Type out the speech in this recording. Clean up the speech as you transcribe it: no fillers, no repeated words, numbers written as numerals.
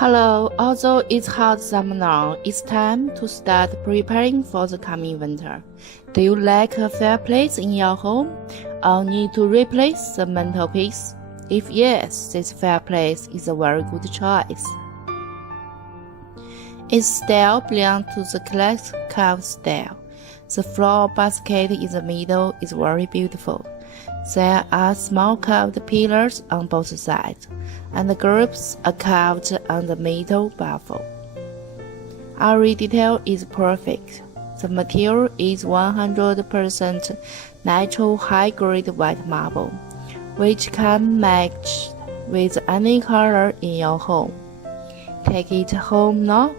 Hello, although it's hot summer now, it's time to start preparing for the coming winter. Do you like a fireplace in your home or need to replace the mantelpiece? If yes, this fireplace is a very good choice. Its style belongs to the classic carved style. The floor basket in the middle is very beautiful. There are small carved pillars on both sides, and the groups are carved on the middle baffle. Every detail is perfect. The material is 100% natural high-grade white marble, which can match with any color in your home. Take it home now